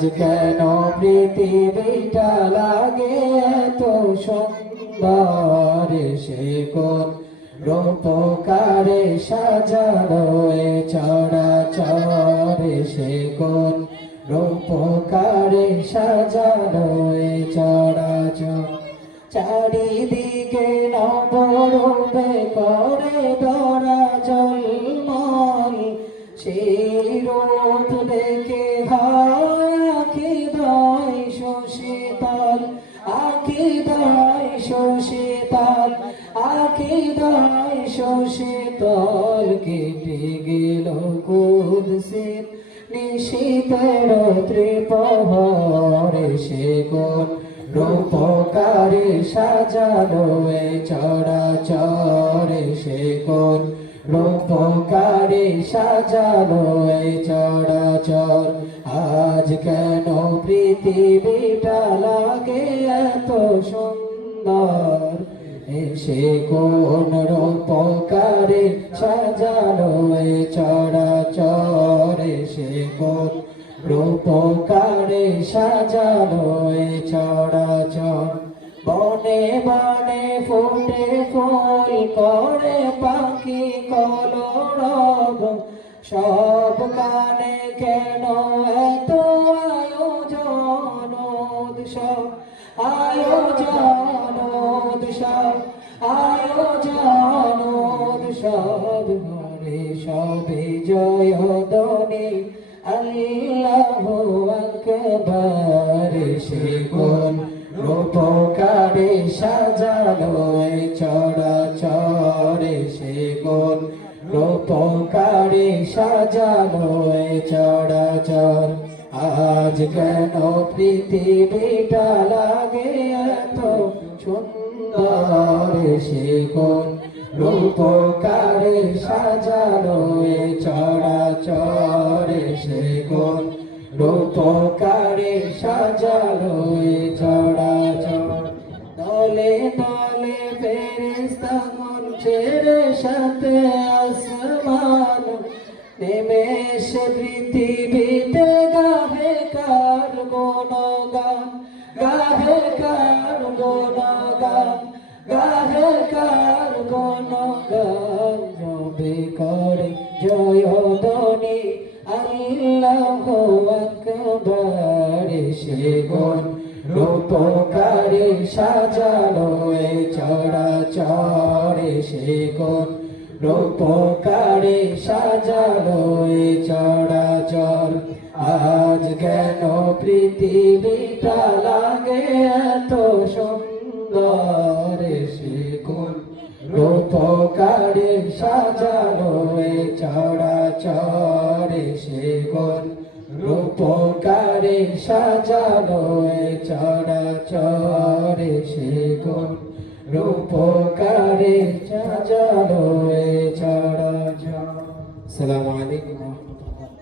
আজ কেন পৃথিবীটা লাগে এত সুন্দর, সে কোন রূপকারে সাজানো এ চরাচর, সে কোন রূপকারে সাজানো এ চরাচর। চারিদিকে নবরূপে করে ধরা জলমল, সেই রূপ দেখে হয় আখিদায় শোষিতাল, আখিদায় শোষিতাল, আখিদায় শোষিতাল। কেটে গেল কুদসির নিশীতের ত্রিপহর, সে কোন রূপকারে সাজানো এ চরাচর, সে কোন রূপকারে সাজানো এ চরাচর। আজ কেন পৃথিবীটা লাগে এত সুন্দর, সে কোন রূপকারে সাজানো এ চরাচর, সে কোন রূপকারে সাজানো এ চরাচর। বনে বনে ফুটে ফুল করে পাখি কলরব, সব কানে কেন এত আয়োজন উৎসব, আয়োজন উৎসব, আয়োজন উৎসব। ঘরে সবে জয় ধ্বনি আল্লাহু আকবার, সে কোন রূপকারে সাজানো এ চরাচর, সে কোন রূপকারে সাজানো এ চরাচর। আজ কেন পৃথিবীটা লাগে এত সুন্দর, সে কোন রূপকারে সাজানো এ চরাচর, সে কোন রূপকারে সাজানো এ চরাচর। দলে দলে ফেরেশতাগণ ছেড়ে সাথে আসমান, নেমে এসে পৃথিবীতে গাহে কার গুণগান, গাহে কার গুণগান, গাহে কার গুণগান। জবে করে জয় ধ্বনি আল্লাহু আকবার, সে কোন রূপকারে সাজানো এ চরাচর, সে কোন রূপকারে সাজানো এ চরাচর। আজ কেন পৃথিবীটা লাগে এত সুন্দর, সে কোন রূপকারে সাজানো এ চরাচর, সে কোন রূপকারে সাজানো এ চরাচর, সে কোন রূপকারে সাজানো এ চরাচর। আসসালামু আলাইকুম ওয়া রাহমাতুল্লাহ।